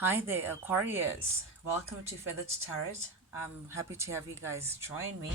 Hi there, Aquarius. Welcome to Feathered Tarot. I'm happy to have you guys join me.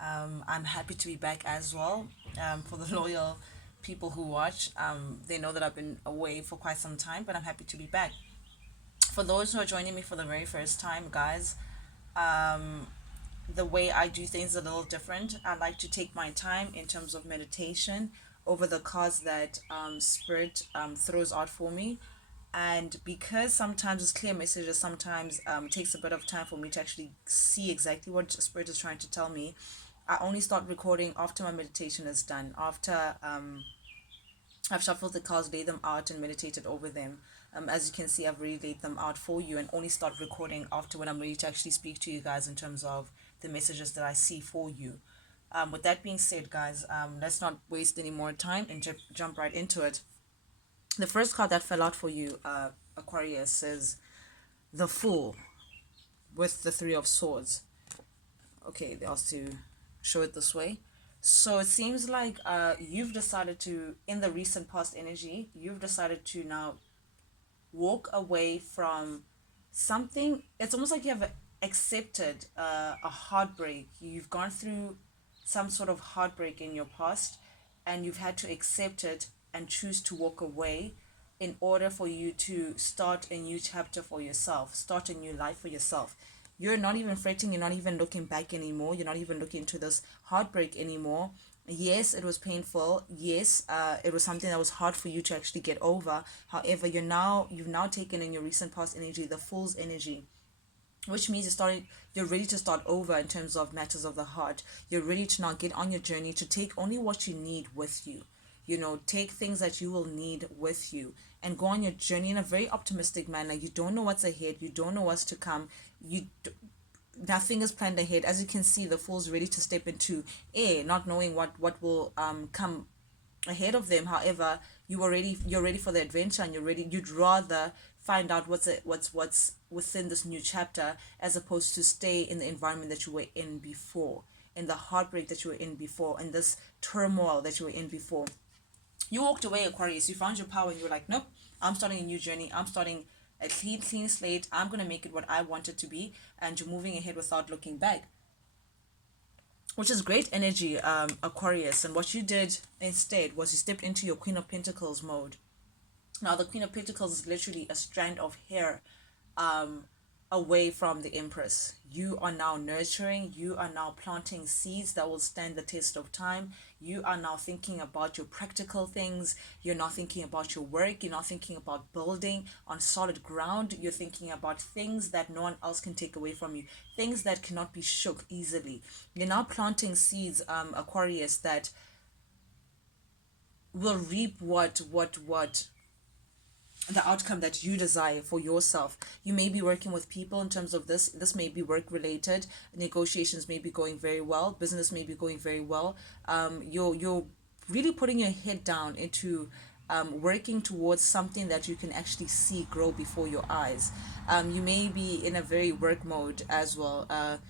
I'm happy to be back as well. For the loyal people who watch, they know that I've been away for quite some time, but I'm happy to be back. For those who are joining me for the very first time, guys, the way I do things is a little different. I like to take my time in terms of meditation over the cards that Spirit throws out for me. And because sometimes it's clear messages, sometimes it takes a bit of time for me to actually see exactly what Spirit is trying to tell me. I only start recording after my meditation is done, after I've shuffled the cards, laid them out, and meditated over them. As you can see, I've already laid them out for you and only start recording after when I'm ready to actually speak to you guys in terms of the messages that I see for you. With that being said, guys, let's not waste any more time and jump right into it. The first card that fell out for you, Aquarius, is the Fool with the Three of Swords. Okay, they also show it this way. So it seems like you've decided to, in the recent past energy, you've decided to now walk away from something. It's almost like you have accepted a heartbreak. You've gone through some sort of heartbreak in your past and you've had to accept it and choose to walk away in order for you to start a new chapter for yourself, start a new life for yourself. You're not even fretting, you're not even looking back anymore, you're not even looking into this heartbreak anymore. Yes, it was painful. Yes, it was something that was hard for you to actually get over. However, you've now taken in your recent past energy, the Fool's energy, which means you're ready to start over in terms of matters of the heart. You're ready to now get on your journey to take only what you need with you. Take things that you will need with you and go on your journey in a very optimistic manner. You don't know what's ahead, you don't know what's to come. Nothing is planned ahead. As you can see, the Fool's ready to step into air, not knowing what will come ahead of them. However, you're ready for the adventure, and you'd rather find out what's within this new chapter, as opposed to stay in the environment that you were in before, in the heartbreak that you were in before, in this turmoil that you were in before. You walked away, Aquarius. You found your power and you were like, nope, I'm starting a new journey. I'm starting a clean slate. I'm going to make it what I want it to be. And you're moving ahead without looking back, which is great energy, Aquarius. And what you did instead was you stepped into your Queen of Pentacles mode. Now, the Queen of Pentacles is literally a strand of hair away from the Empress. You are now nurturing, you are now planting seeds that will stand the test of time. You are now thinking about your practical things. You're not thinking about your work. You're not thinking about building on solid ground. You're thinking about things that no one else can take away from you, things that cannot be shook easily. You're now planting seeds, Aquarius, that will reap what the outcome that you desire for yourself. You may be working with people in terms of this may be work related. Negotiations may be going very well, business may be going very well. You're really putting your head down into working towards something that you can actually see grow before your eyes. You may be in a very work mode as well,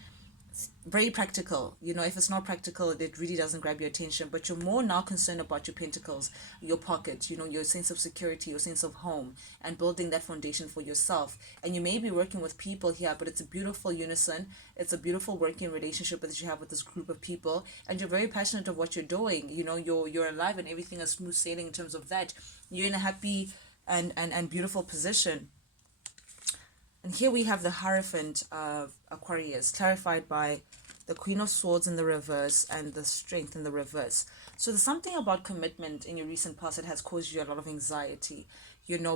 very practical. If it's not practical, it really doesn't grab your attention, but you're more now concerned about your pentacles, your pocket, your sense of security, your sense of home, and building that foundation for yourself. And you may be working with people here, but it's a beautiful unison. It's a beautiful working relationship that you have with this group of people, and you're very passionate of what you're doing. You're alive and everything is smooth sailing in terms of that. You're in a happy and beautiful position. And here we have the Hierophant of Aquarius, clarified by the Queen of Swords in the reverse and the Strength in the reverse. So there's something about commitment in your recent past that has caused you a lot of anxiety.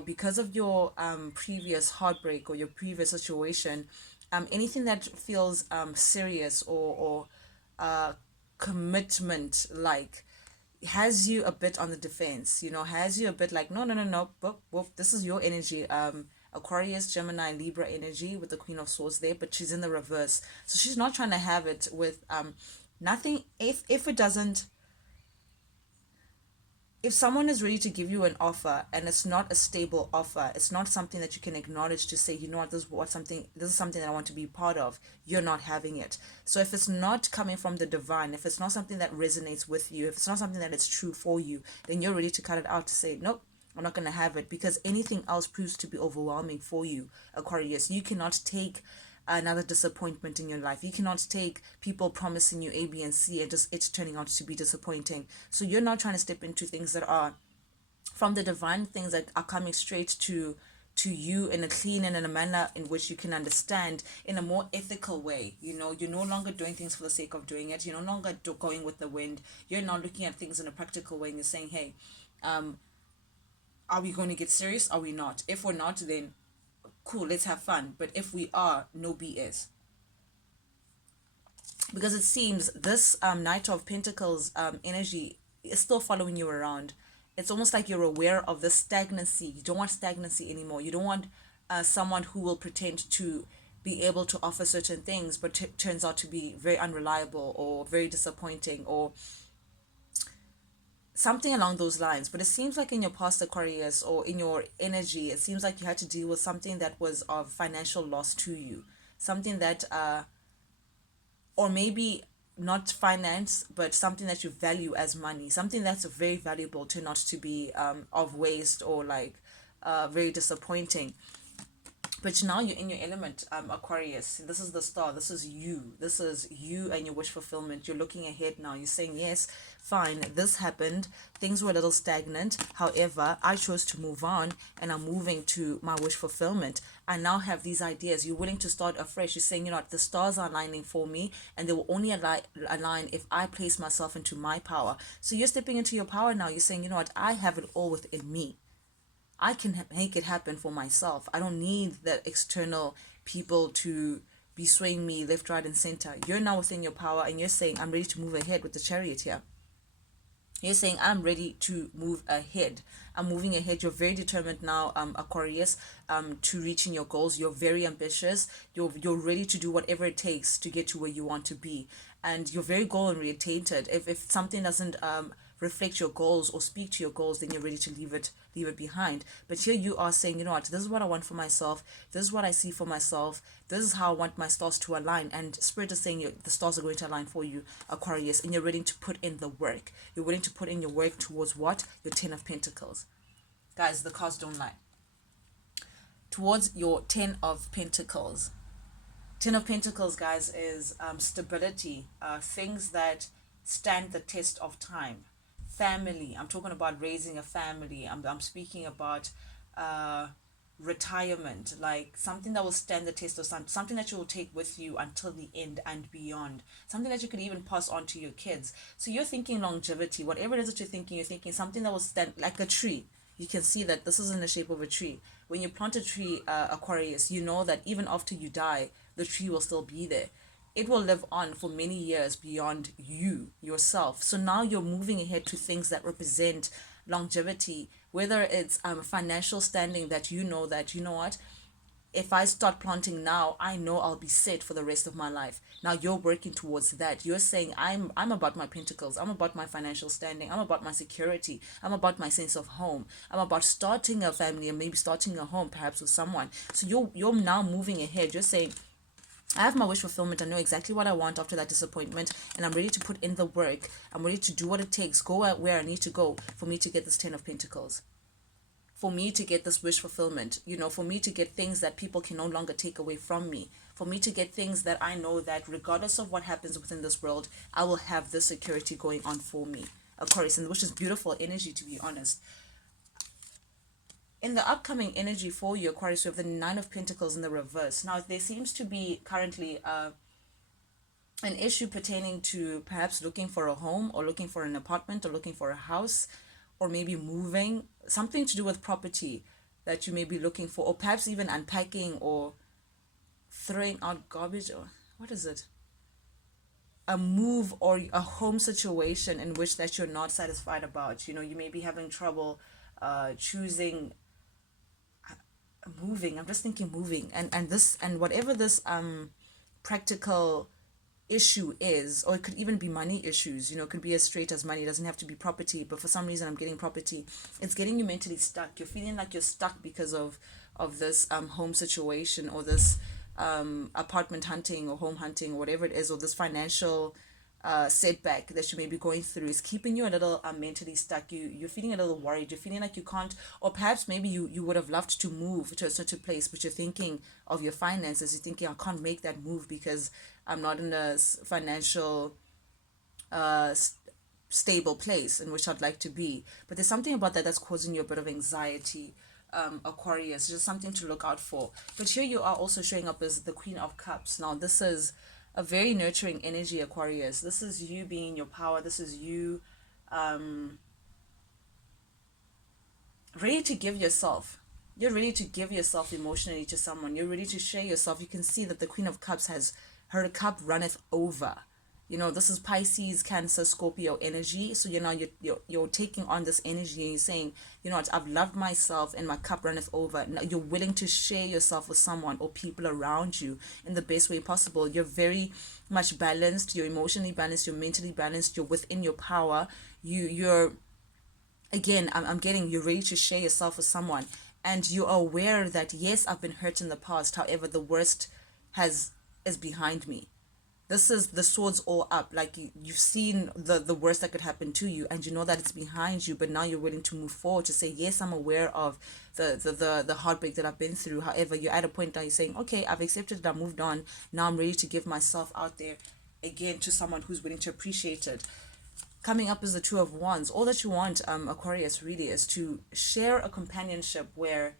Because of your previous heartbreak or your previous situation, anything that feels serious or commitment like has you a bit on the defense, has you a bit like, no, whoop, whoop, this is your energy, Aquarius, Gemini, Libra energy with the Queen of Swords there, but she's in the reverse. So she's not trying to have it with nothing. If it doesn't, if someone is ready to give you an offer and it's not a stable offer, it's not something that you can acknowledge to say, this is something that I want to be part of, you're not having it. So if it's not coming from the divine, if it's not something that resonates with you, if it's not something that is true for you, then you're ready to cut it out, to say, nope, I'm not going to have it, because anything else proves to be overwhelming for you, Aquarius. You cannot take another disappointment in your life. You cannot take people promising you A, B, and C and just it's turning out to be disappointing. So you're not trying to step into things that are from the divine, things that are coming straight to you in a clean and in a manner in which you can understand, in a more ethical way. You're no longer doing things for the sake of doing it. You're no longer going with the wind. You're now looking at things in a practical way, and you're saying, hey, are we going to get serious? Are we not? If we're not, then cool, let's have fun. But if we are, no BS. Because it seems this Knight of Pentacles energy is still following you around. It's almost like you're aware of the stagnancy. You don't want stagnancy anymore. You don't want someone who will pretend to be able to offer certain things, but turns out to be very unreliable or very disappointing or something along those lines. But it seems like in your past, Aquarius, or in your energy, it seems like you had to deal with something that was of financial loss to you. Something that or maybe not finance, but something that you value as money, something that's very valuable turned out to be of waste or like very disappointing. But now you're in your element, Aquarius. This is the star. This is you. This is you and your wish fulfillment. You're looking ahead now. You're saying, yes, fine, this happened. Things were a little stagnant. However, I chose to move on and I'm moving to my wish fulfillment. I now have these ideas. You're willing to start afresh. You're saying, the stars are aligning for me, and they will only align if I place myself into my power. So you're stepping into your power now. You're saying, I have it all within me. I can make it happen for myself. I don't need the external people to be swaying me left, right, and center. You're now within your power, and you're saying, I'm ready to move ahead with the Chariot here. You're saying, I'm ready to move ahead. I'm moving ahead. You're very determined now, Aquarius, to reaching your goals. You're very ambitious. You're ready to do whatever it takes to get to where you want to be. And you're very goal-orientated. If something doesn't reflect your goals or speak to your goals, then you're ready to leave it behind. But here you are saying, this is what I want for myself. This is what I see for myself. This is how I want my stars to align. And Spirit is saying the stars are going to align for you, Aquarius, and you're ready to put in the work. You're willing to put in your work towards what? Your 10 of Pentacles. Guys, the cards don't lie. Towards your 10 of Pentacles. 10 of Pentacles, guys, is stability, things that stand the test of time. Family, I'm talking about raising a family. I'm speaking about retirement, like something that will stand the test of time, something that you will take with you until the end and beyond, something that you could even pass on to your kids. So you're thinking longevity, whatever it is that you're thinking something that will stand like a tree. You can see that this is in the shape of a tree. When you plant a tree, Aquarius, you know that even after you die, the tree will still be there. It will live on for many years beyond you, yourself. So now you're moving ahead to things that represent longevity, whether it's financial standing, that that, what, if I start planting now, I know I'll be set for the rest of my life. Now you're working towards that. You're saying, I'm about my pentacles. I'm about my financial standing. I'm about my security. I'm about my sense of home. I'm about starting a family and maybe starting a home, perhaps with someone. So you're now moving ahead. You're saying, I have my wish fulfillment. I know exactly what I want after that disappointment, and I'm ready to put in the work. I'm ready to do what it takes, go out where I need to go for me to get this 10 of Pentacles, for me to get this wish fulfillment, for me to get things that people can no longer take away from me, for me to get things that I know that regardless of what happens within this world, I will have this security going on for me, Aquarius, and which is beautiful energy, to be honest. In the upcoming energy for you, Aquarius, we have the 9 of Pentacles in the reverse. Now, there seems to be currently an issue pertaining to perhaps looking for a home or looking for an apartment or looking for a house or maybe moving, something to do with property that you may be looking for, or perhaps even unpacking or throwing out garbage, or what is it? A move or a home situation in which that you're not satisfied about. You may be having trouble choosing moving. I'm just thinking moving, and whatever this practical issue is, or it could even be money issues. It could be as straight as money. It doesn't have to be property, but for some reason I'm getting property. It's getting you mentally stuck. You're feeling like you're stuck because of this home situation, or this apartment hunting or home hunting or whatever it is, or this financial setback that you may be going through is keeping you a little mentally stuck. You're feeling a little worried. You're feeling like you can't, or perhaps maybe you would have loved to move to a certain place, but you're thinking of your finances. You're thinking, I can't make that move because I'm not in a financial uh, stable place in which I'd like to be. But there's something about that that's causing you a bit of anxiety, Aquarius. Just something to look out for. But here you are also showing up as the Queen of Cups. Now, this is a very nurturing energy, Aquarius. This is you being in your power. This is you ready to give yourself. You're ready to give yourself emotionally to someone. You're ready to share yourself. You can see that the Queen of Cups has her cup runneth over. You know, this is Pisces, Cancer, Scorpio energy. So, you know, you're taking on this energy and you're saying, you know what, I've loved myself and my cup runneth over. Now you're willing to share yourself with someone or people around you in the best way possible. You're very much balanced. You're emotionally balanced. You're mentally balanced. You're within your power. You're again, I'm getting you ready to share yourself with someone, and you're aware that yes, I've been hurt in the past. However, the worst has is behind me. This is the swords all up. Like you've seen the worst that could happen to you, and you know that it's behind you. But now you're willing to move forward to say yes, I'm aware of the heartbreak that I've been through. However, you're at a point now you're saying, okay, I've accepted it. I moved on. Now I'm ready to give myself out there again to someone who's willing to appreciate it. Coming up is the Two of Wands. All that you want, Aquarius, really is to share a companionship where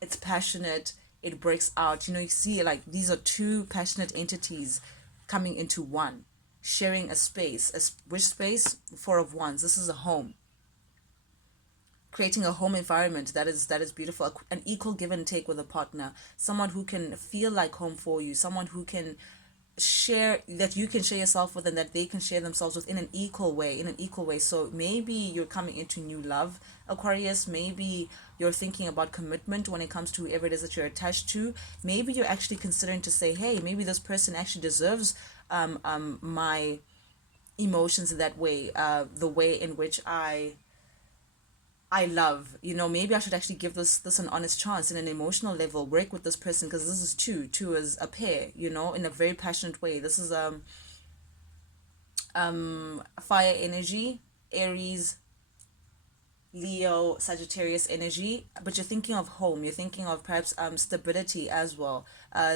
it's passionate, it breaks out. You know, you see like these are two passionate entities coming into one, sharing a space. Which space? Four of Wands. This is a home. Creating a home environment that is beautiful. An equal give and take with a partner. Someone who can feel like home for you. Someone who can share, that you can share yourself with, and that they can share themselves with in an equal way. So maybe you're coming into new love, Aquarius. Maybe you're thinking about commitment when it comes to whoever it is that you're attached to. Maybe you're actually considering to say, hey, maybe this person actually deserves my emotions in that way, the way in which I love. You know, maybe I should actually give this an honest chance in an emotional level. Work with this person because this is two is a pair. You know, in a very passionate way. This is fire energy, Aries, Leo, Sagittarius energy, but you're thinking of home. You're thinking of perhaps stability as well.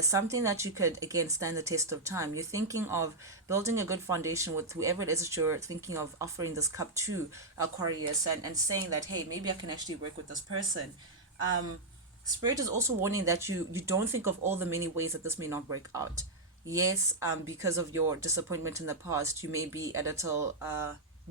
Something that you could again stand the test of time. You're thinking of building a good foundation with whoever it is that you're thinking of offering this cup to, Aquarius, and saying that, hey, maybe I can actually work with this person. Spirit is also warning that you don't think of all the many ways that this may not work out. Yes, because of your disappointment in the past, you may be a little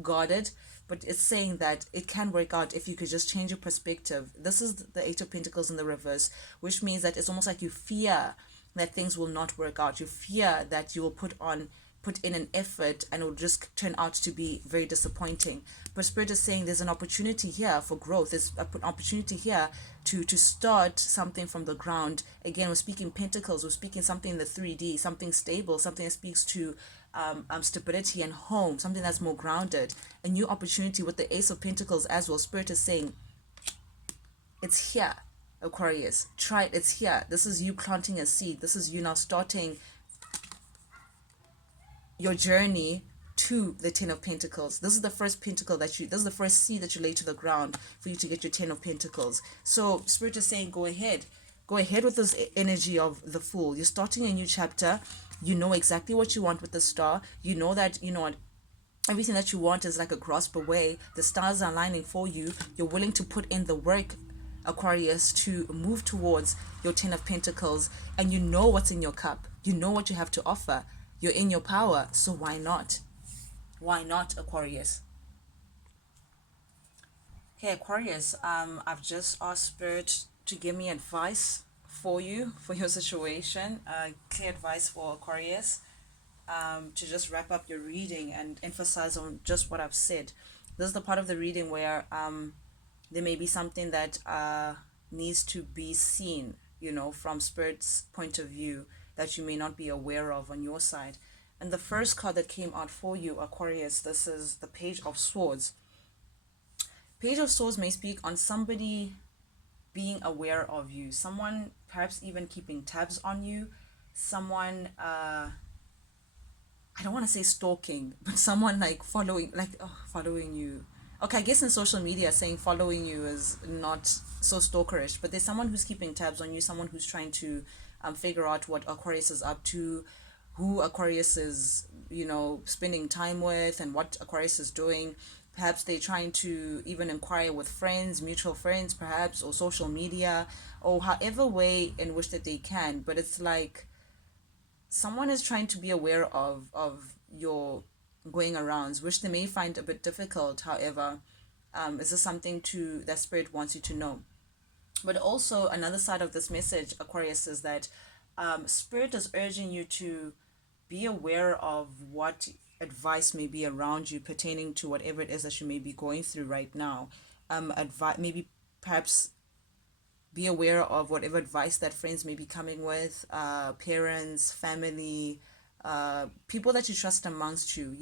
guarded, but it's saying that it can work out if you could just change your perspective. This is the Eight of Pentacles in the reverse, which means that it's almost like you fear that things will not work out. You fear that you will put in an effort and it will just turn out to be very disappointing. But Spirit is saying there's an opportunity here for growth. There's an opportunity here to start something from the ground. Again, we're speaking pentacles. We're speaking something in the 3D, something stable, something that speaks to stability and home, something that's more grounded. A new opportunity with the Ace of Pentacles as well. Spirit is saying it's here, Aquarius. Try it. It's here. This is you planting a seed. This is you now starting your journey to the Ten of Pentacles. This is the first pentacle this is the first seed that you lay to the ground for you to get your Ten of Pentacles. So Spirit is saying, go ahead with this energy of the Fool. You're starting a new chapter. You know exactly what you want with the Star. You know that, you know what, everything that you want is like a grasp away. The stars are aligning for you. You're willing to put in the work, Aquarius, to move towards your Ten of Pentacles, and you know what's in your cup. You know what you have to offer. You're in your power, so why not? Why not, Aquarius? Okay, Aquarius, I've just asked Spirit to give me advice for you, for your situation, clear advice for Aquarius, to just wrap up your reading and emphasize on just what I've said. This is the part of the reading where there may be something that needs to be seen, you know, from Spirit's point of view that you may not be aware of on your side. And the first card that came out for you, Aquarius, this is the Page of Swords. Page of Swords may speak on somebody being aware of you, someone perhaps even keeping tabs on you, someone I don't want to say stalking, but someone like following, like, oh, following you. Okay, I guess in social media, saying following you is not so stalkerish, but there's someone who's keeping tabs on you, someone who's trying to figure out what Aquarius is up to, who Aquarius is, spending time with, and what Aquarius is doing. Perhaps they're trying to even inquire with friends, mutual friends, perhaps, or social media, or however way in which that they can. But it's like someone is trying to be aware of your going arounds, which they may find a bit difficult. However, is this something to that spirit wants you to know? But also another side of this message, Aquarius, is that spirit is urging you to be aware of what advice may be around you pertaining to whatever it is that you may be going through right now. Advice, maybe perhaps be aware of whatever advice that friends may be coming with, parents, family, people that you trust amongst you.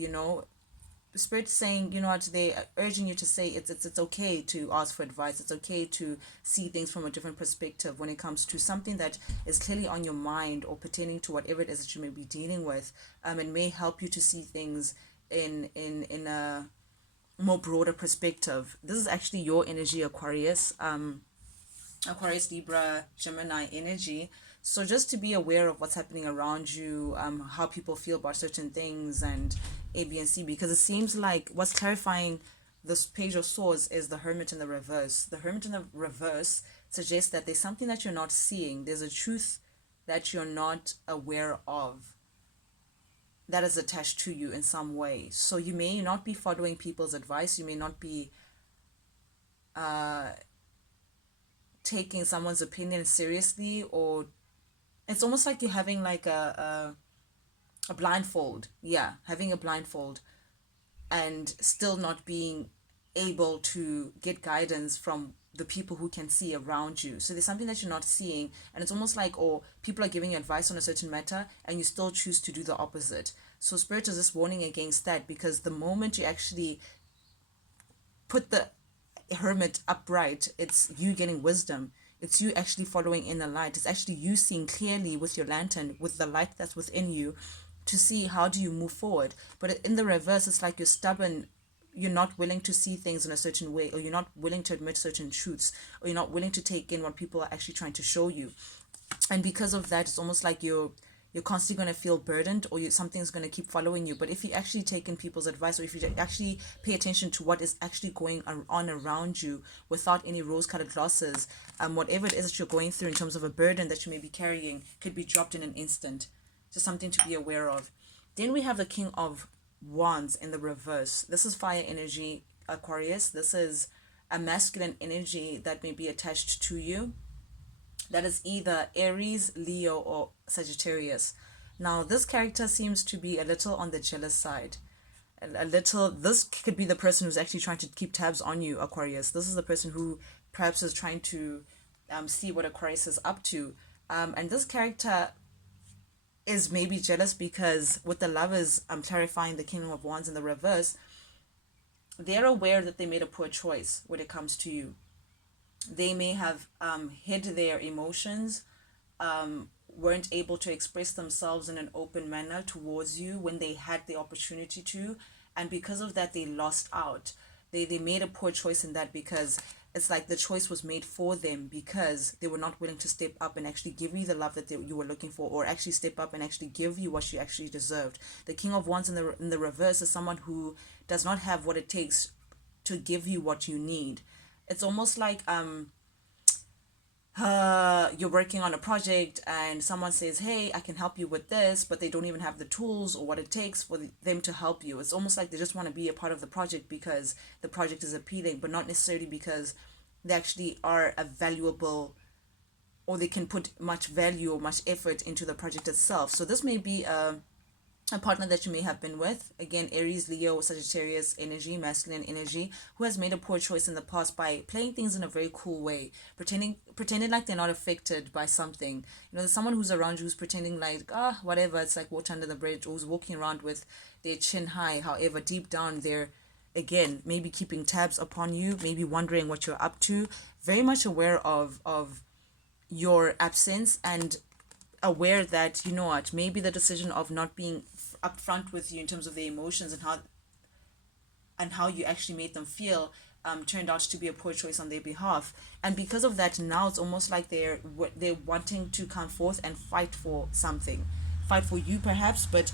Spirit saying, what, they are urging you to say it's okay to ask for advice. It's okay to see things from a different perspective when it comes to something that is clearly on your mind or pertaining to whatever it is that you may be dealing with. It may help you to see things in a more broader perspective. This is actually your energy, Aquarius. Aquarius, Libra, Gemini energy. So just to be aware of what's happening around you, how people feel about certain things, and A, B, and C, because it seems like what's clarifying this Page of Swords is the Hermit in the reverse. The Hermit in the reverse suggests that there's something that you're not seeing. There's a truth that you're not aware of that is attached to you in some way. So you may not be following people's advice. You may not be taking someone's opinion seriously, or it's almost like you're having like a blindfold. Yeah, having a blindfold and still not being able to get guidance from the people who can see around you. So there's something that you're not seeing, and it's almost like, or people are giving you advice on a certain matter and you still choose to do the opposite. So spirit is just warning against that, because the moment you actually put the hermit upright, it's you getting wisdom. It's you actually following in the light. It's actually you seeing clearly with your lantern, with the light that's within you, to see how do you move forward. But in the reverse, it's like you're stubborn. You're not willing to see things in a certain way, or you're not willing to admit certain truths, or you're not willing to take in what people are actually trying to show you. And because of that, it's almost like you're constantly going to feel burdened, or something's going to keep following you. But if you actually take in people's advice, or if you actually pay attention to what is actually going on around you without any rose-colored glasses, whatever it is that you're going through in terms of a burden that you may be carrying could be dropped in an instant. Just something to be aware of. Then we have the King of Wands in the reverse. This is fire energy, Aquarius. This is a masculine energy that may be attached to you. That is either Aries, Leo, or Sagittarius. Now, this character seems to be a little on the jealous side. A little, this could be the person who's actually trying to keep tabs on you, Aquarius. This is the person who perhaps is trying to see what Aquarius is up to. And this character is maybe jealous because with the Lovers, I'm clarifying the King of Wands in the reverse, they're aware that they made a poor choice when it comes to you. They may have hid their emotions, weren't able to express themselves in an open manner towards you when they had the opportunity to, and because of that they lost out. They made a poor choice in that, because it's like the choice was made for them because they were not willing to step up and actually give you the love that you were looking for, or actually step up and actually give you what you actually deserved. The King of Wands in the reverse is someone who does not have what it takes to give you what you need. It's almost like you're working on a project and someone says, hey, I can help you with this, but they don't even have the tools or what it takes for them to help you. It's almost like they just want to be a part of the project because the project is appealing, but not necessarily because they actually are a valuable, or they can put much value or much effort into the project itself. So this may be a partner that you may have been with, again, Aries, Leo, Sagittarius energy, masculine energy, who has made a poor choice in the past by playing things in a very cool way, pretending like they're not affected by something. There's someone who's around you who's pretending like, whatever, it's like water under the bridge, or who's walking around with their chin high. However, deep down they're, again, maybe keeping tabs upon you, maybe wondering what you're up to, very much aware of your absence, and aware that, you know what, maybe the decision of not being upfront with you in terms of the emotions and how you actually made them feel turned out to be a poor choice on their behalf. And because of that, now it's almost like they're wanting to come forth and fight for something, fight for you perhaps. But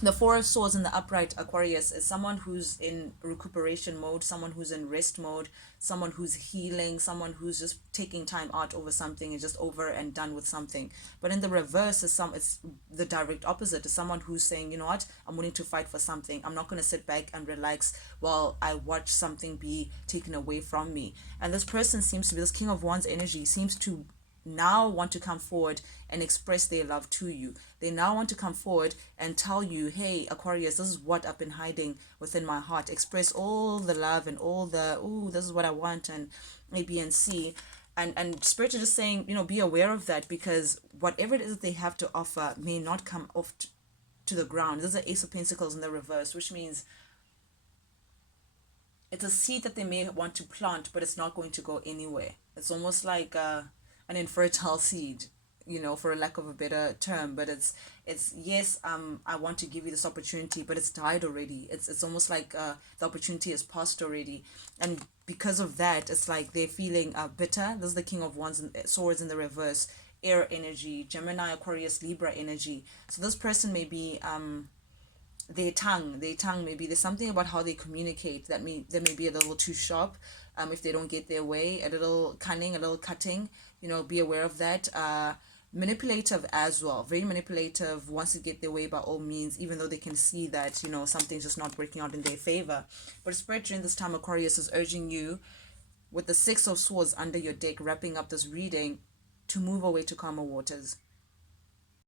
the Four of Swords in the upright Aquarius is someone who's in recuperation mode, someone who's in rest mode, someone who's healing, someone who's just taking time out over something and just over and done with something. But in the reverse is it's the direct opposite. Is someone who's saying, you know what, I'm willing to fight for something. I'm not going to sit back and relax while I watch something be taken away from me. And this person seems to be, this King of Wands energy seems to now want to come forward and express their love to you. They now want to come forward and tell you, hey, Aquarius, this is what I've been hiding within my heart. Express all the love and all the, oh, this is what I want, and A, B, and C. And Spirit is just saying, you know, be aware of that, because whatever it is that they have to offer may not come off to the ground. This is the Ace of Pentacles in the reverse, which means it's a seed that they may want to plant, but it's not going to go anywhere. It's almost like an infertile seed, you know, for a lack of a better term. But it's yes, I want to give you this opportunity, but it's died already. It's almost like the opportunity has passed already, and because of that, it's like they're feeling bitter. This is the King of Wands and Swords in the reverse, air energy, Gemini, Aquarius, Libra energy. So this person may be their tongue, maybe there's something about how they communicate that may be a little too sharp. If they don't get their way, a little cunning, a little cutting, you know, be aware of that. Manipulative as well, very manipulative, wants to get their way by all means, even though they can see that, you know, something's just not working out in their favor. But Spirit during this time, Aquarius, is urging you with the Six of Swords under your deck, wrapping up this reading, to move away to calmer waters.